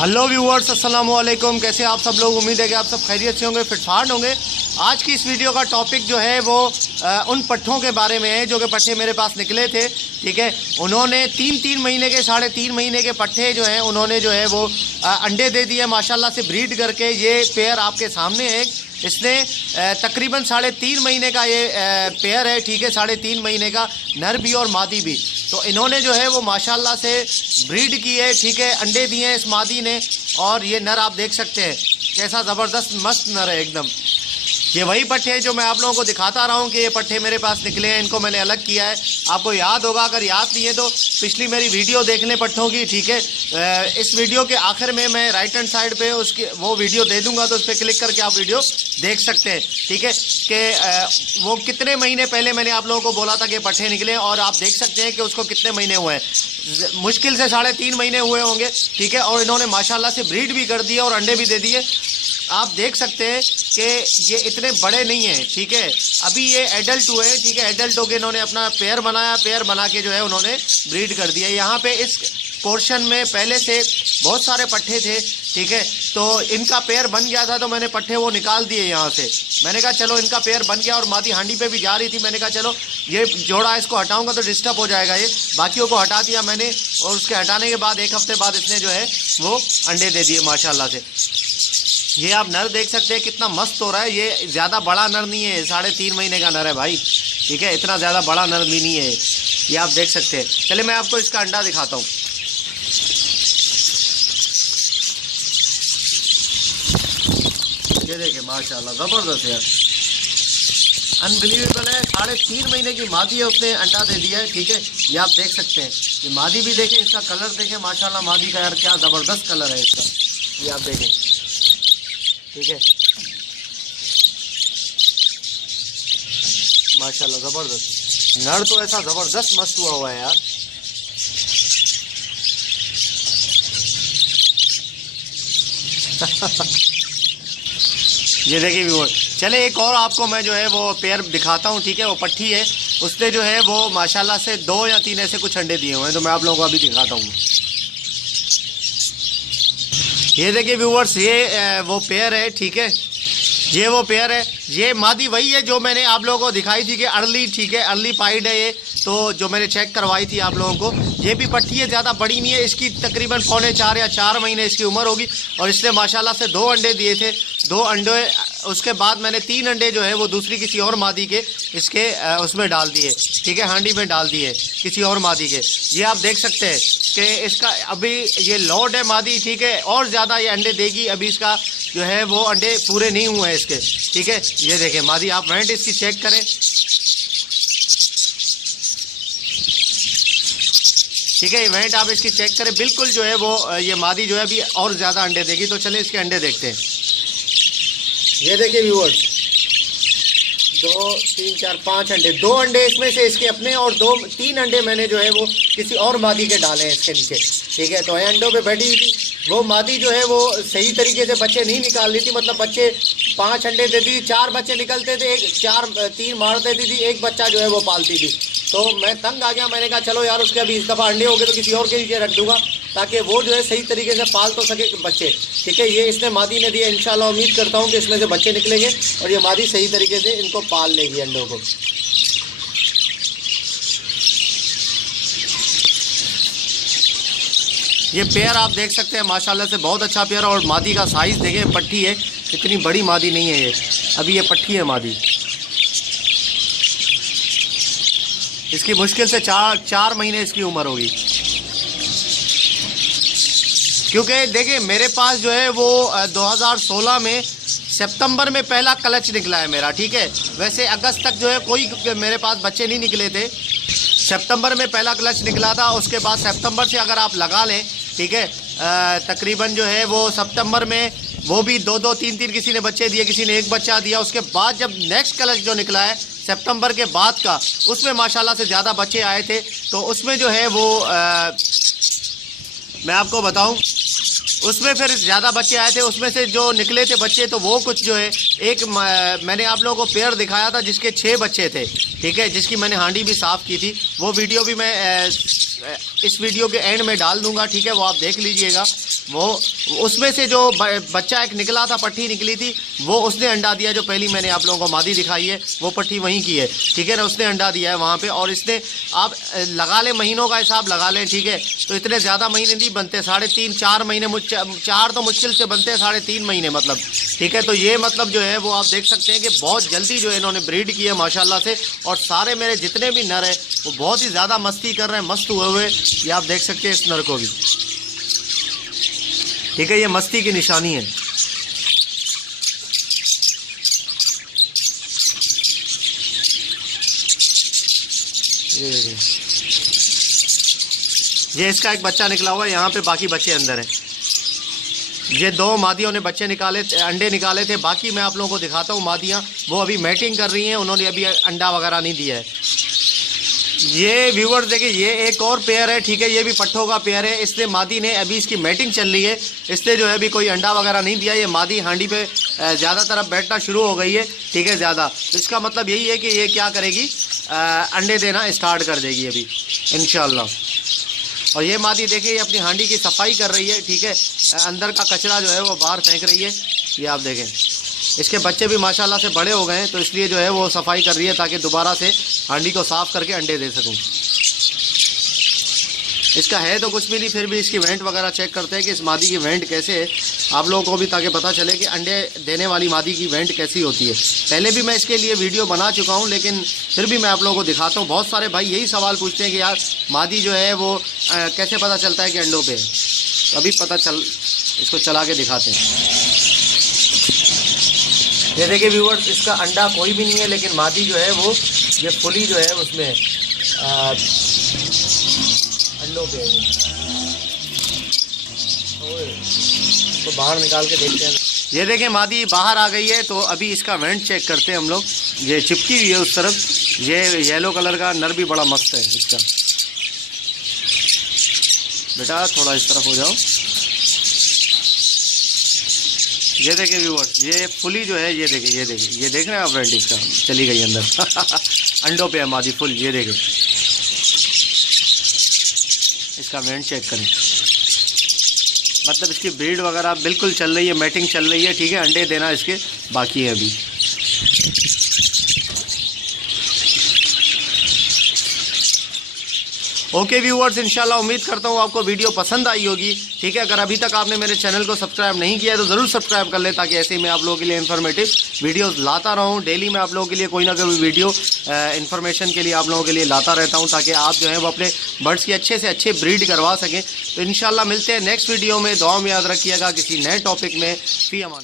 Hello viewers, अस्सलाम वालेकुम। कैसे आप सब लोग? उम्मीद है कि आप सब खैरियत से होंगे, फिटफाट होंगे। आज की इस वीडियो का टॉपिक जो है वो उन पट्ठों के बारे में है जो कि पट्ठे मेरे पास निकले थे। ठीक है, उन्होंने तीन महीने के 3.5 महीने के पट्ठे जो हैं उन्होंने जो है वो अंडे दे दिए माशाल्लाह से ब्रीड करके। ये पेयर आपके सामने है। इसने तकरीबन 3.5 महीने का ये पेयर है। ठीक है, 3.5 महीने का, नर भी और मादी भी। तो इन्होंने जो है वो माशाल्लाह से ब्रीड की है। ठीक है, अंडे दिए हैं इस मादी ने। और ये नर आप देख सकते हैं कैसा ज़बरदस्त मस्त नर है एकदम। ये वही पट्ठे हैं जो मैं आप लोगों को दिखाता रहा हूँ कि ये पट्ठे मेरे पास निकले हैं। इनको मैंने अलग किया है। आपको याद होगा, अगर याद नहीं है तो पिछली मेरी वीडियो देख लें पट्ठों की। ठीक है, इस वीडियो के आखिर में मैं राइट हैंड साइड पे उसकी वो वीडियो दे दूंगा, तो उस पर क्लिक करके आप वीडियो देख सकते हैं। ठीक है, कि वो कितने महीने पहले मैंने आप लोगों को बोला था कि पट्ठे निकले, और आप देख सकते हैं कि उसको कितने महीने हुए हैं। मुश्किल से 3.5 महीने हुए होंगे। ठीक है, और इन्होंने माशाल्लाह से ब्रीड भी कर दी है और अंडे भी दे दिए। आप देख सकते हैं कि ये इतने बड़े नहीं हैं। ठीक है, अभी ये एडल्ट हुए हैं। ठीक है, एडल्ट होकर इन्होंने अपना पेयर बनाया, पेयर बना के जो है उन्होंने ब्रीड कर दिया। यहाँ पे इस पोर्शन में पहले से बहुत सारे पट्ठे थे। ठीक है, तो इनका पेयर बन गया था, तो मैंने पट्ठे वो निकाल दिए यहाँ से। मैंने कहा चलो इनका पेयर बन गया, और मादी हांडी पे भी जा रही थी। मैंने कहा चलो ये जोड़ा इसको हटाऊंगा तो डिस्टर्ब हो जाएगा, ये बाकियों को हटा दिया मैंने। और उसके हटाने के बाद 1 हफ्ते बाद इसने जो है वो अंडे दे दिए माशाल्लाह से। ये आप नर देख सकते हैं कितना मस्त हो रहा है। ये ज़्यादा बड़ा नर नहीं है, 3.5 महीने का नर है भाई। ठीक है, इतना ज़्यादा बड़ा नर भी नहीं है, ये आप देख सकते हैं। चलिए मैं आपको इसका अंडा दिखाता हूँ। ये देखिए माशाल्लाह ज़बरदस्त है, अनबिलीवेबल है। 3.5 महीने की मादी है, उसने अंडा दे दिया है। ठीक है, ये आप देख सकते हैं। ये मादी भी देखें, इसका कलर देखें माशाल्लाह मादी का, यार क्या ज़बरदस्त कलर है इसका, ये आप देखें। ठीक है, माशाल्लाह ज़बरदस्त नर तो ऐसा ज़बरदस्त मस्त हुआ है यार। ये देखिए व्यूअर, चले एक और आपको मैं जो है वो पेयर दिखाता हूँ। ठीक है, वो पट्ठी है, उसने जो है वो माशाल्लाह से 2 या 3 ऐसे कुछ अंडे दिए हुए हैं, तो मैं आप लोगों को अभी दिखाता हूँ। ये देखिए व्यूअर्स, ये वो पेयर है। ठीक है, ये वो पेयर है। ये मादी वही है जो मैंने आप लोगों को दिखाई थी कि अर्ली, ठीक है, अर्ली पाइड है ये, तो जो मैंने चेक करवाई थी आप लोगों को। ये भी पट्टी है, ज़्यादा बड़ी नहीं है। इसकी तकरीबन 3.25 या 4 महीने इसकी उम्र होगी। और इसने माशाल्लाह से 2 अंडे दिए थे। 2 अंडे, उसके बाद मैंने 3 अंडे जो है वो दूसरी किसी और मादी के इसके उसमें डाल दिए। ठीक है, हांडी में डाल दिए किसी और मादी के। ये आप देख सकते हैं कि इसका अभी ये लोड है मादी। ठीक है, और ज़्यादा ये अंडे देगी। अभी इसका जो है वो अंडे पूरे नहीं हुए हैं इसके। ठीक है, ये देखें मादी, आप वेंट इसकी चेक करें। ठीक है, इवेंट आप इसकी चेक करें, बिल्कुल जो है वो ये मादी जो है अभी और ज़्यादा अंडे देगी। तो चलें इसके अंडे देखते हैं। ये देखिए व्यूअर्स, 2 3 4 5 अंडे, 2 अंडे इसमें से इसके अपने, और 3 अंडे मैंने जो है वो किसी और मादी के डाले हैं इसके नीचे। ठीक है, तो ये अंडों पे बैठी हुई थी वो मादी जो है वो सही तरीके से बच्चे नहीं निकाल रही थी। मतलब बच्चे 5 अंडे देती थी, 4 बच्चे निकलते थे, 3 मार देती थी, 1 बच्चा जो है वो पालती थी। तो मैं तंग आ गया, मैंने कहा चलो यार उसके अभी इस दफ़ा अंडे हो गए तो किसी और के नीचे रख दूंगा, ताकि वो जो है सही तरीके से पाल तो सके बच्चे। ठीक है, ये इसने मादी ने दिया। इंशाल्लाह उम्मीद करता हूँ कि इसमें से बच्चे निकलेंगे और ये मादी सही तरीके से इनको पाल लेगी अंडों को। ये पेयर आप देख सकते हैं माशाल्लाह से बहुत अच्छा पेयर, और मादी का साइज़ देखें, पट्टी है, इतनी बड़ी मादी नहीं है ये, अभी ये पट्टी है मादी। इसकी मुश्किल से 4 महीने इसकी उम्र होगी। क्योंकि देखिए मेरे पास जो है वो 2016 में सितंबर में पहला क्लच निकला है मेरा। ठीक है, वैसे अगस्त तक जो है कोई मेरे पास बच्चे नहीं निकले थे। सितंबर में पहला क्लच निकला था, उसके बाद सितंबर से अगर आप लगा लें, ठीक है, तकरीबन जो है वो सितंबर में वो भी 2-2 3-3 किसी ने बच्चे दिए, किसी ने 1 बच्चा दिया। उसके बाद जब नेक्स्ट क्लच जो निकला है सितंबर के बाद का, उसमें माशाल्लाह से ज़्यादा बच्चे आए थे। तो उसमें जो है वो मैं आपको बताऊं, उसमें फिर ज़्यादा बच्चे आए थे। उसमें से जो निकले थे बच्चे, तो वो कुछ जो है, एक मैंने आप लोगों को पेयर दिखाया था जिसके 6 बच्चे थे। ठीक है, जिसकी मैंने हांडी भी साफ़ की थी। वो वीडियो भी मैं इस वीडियो के एंड में डाल दूंगा। ठीक है, वो आप देख लीजिएगा। वो उसमें से जो बच्चा एक निकला था, पट्ठी निकली थी, वो उसने अंडा दिया। जो पहली मैंने आप लोगों को मादी दिखाई है वो पट्ठी वहीं की है, ठीक है ना, उसने अंडा दिया है वहाँ पे। और इसने आप लगा लें, महीनों का हिसाब लगा लें, ठीक है, तो इतने ज़्यादा महीने नहीं बनते, 3.5-4 महीने, 4 तो मुश्किल से बनते हैं, 3.5 महीने मतलब, ठीक है। तो ये मतलब जो है वो आप देख सकते हैं कि बहुत जल्दी जो है इन्होंने ब्रीड की है माशाल्लाह से। और सारे मेरे जितने भी नर हैं वो बहुत ही ज़्यादा मस्ती कर रहे हैं, मस्त हुए हुए, ये आप देख सकते हैं इस नर को भी, ठीक है, ये मस्ती की निशानी है। ये इसका एक बच्चा निकला हुआ है यहाँ पे, बाकी बच्चे अंदर हैं। ये 2 मादियों ने बच्चे निकाले, अंडे निकाले थे। बाकी मैं आप लोगों को दिखाता हूँ मादियाँ, वो अभी मैटिंग कर रही हैं, उन्होंने अभी अंडा वगैरह नहीं दिया है। ये व्यूअर्स देखिए, ये एक और पेयर है, ठीक है, ये भी पट्ठों का पेयर है। इसने मादी ने अभी इसकी मैटिंग चल रही है, इसने जो है अभी कोई अंडा वगैरह नहीं दिया। ये मादी हांडी पे ज़्यादातर अब बैठना शुरू हो गई है, ठीक है, ज़्यादा। तो इसका मतलब यही है कि ये क्या करेगी, अंडे देना स्टार्ट कर देगी अभी इंशाल्लाह। और ये मादी देखिए, ये अपनी हांडी की सफाई कर रही है, ठीक है, अंदर का कचरा जो है वो बाहर फेंक रही है। ये आप देखें, इसके बच्चे भी माशाल्लाह से बड़े हो गए हैं, तो इसलिए जो है वो सफाई कर रही है ताकि दोबारा से हांडी को साफ़ करके अंडे दे सकूं। इसका है तो कुछ भी नहीं, फिर भी इसकी वेंट वगैरह चेक करते हैं कि इस मादी की वेंट कैसे है, आप लोगों को भी, ताकि पता चले कि अंडे देने वाली मादी की वेंट कैसी होती है। पहले भी मैं इसके लिए वीडियो बना चुका हूं, लेकिन फिर भी मैं आप लोगों को दिखाता हूं। बहुत सारे भाई यही सवाल पूछते हैं कि यार मादी जो है वो कैसे पता चलता है कि अंडों पे है। तो अभी पता चल, इसको चला के दिखाते हैं। ये देखिए व्यूअर्स, इसका अंडा कोई भी नहीं है, लेकिन मादी जो है वो ये फुली जो है उसमें अंडों पे है। तो बाहर निकाल के देखते हैं। ये देखें मादी बाहर आ गई है, तो अभी इसका वेंट चेक करते हैं हम लोग। ये चिपकी हुई है उस तरफ, ये येलो कलर का नर भी बड़ा मस्त है इसका। बेटा थोड़ा इस तरफ हो जाओ। ये देखिए व्यूअर्स, ये फुली जो है, ये देखिए, ये देखिए, ये देख रहे हैं आप, वेंट इसका चली गई अंदर अंडों पे है मादी फुल। ये देखिए, इसका वेंट चेक करें, मतलब इसकी ब्रीड वगैरह बिल्कुल चल रही है, मैटिंग चल रही है, ठीक है। अंडे देना इसके बाकी है अभी। ओके व्यूअर्स, इंशाल्लाह उम्मीद करता हूँ आपको वीडियो पसंद आई होगी, ठीक है। अगर अभी तक आपने मेरे चैनल को सब्सक्राइब नहीं किया है तो ज़रूर सब्सक्राइब कर लें, ताकि ऐसे ही मैं आप लोगों के लिए इन्फॉर्मेटिव वीडियोस लाता रहूँ। डेली मैं आप लोगों के लिए कोई ना कोई वीडियो इन्फॉर्मेशन के लिए आप लोगों के लिए लाता रहता हूँ, ताकि आप जो है वो अपने बर्ड्स की अच्छे से अच्छे ब्रीड करवा सकें। तो इंशाल्लाह मिलते हैं नेक्स्ट वीडियो में। दुआ में याद रखिएगा किसी नए टॉपिक में। फी अमान।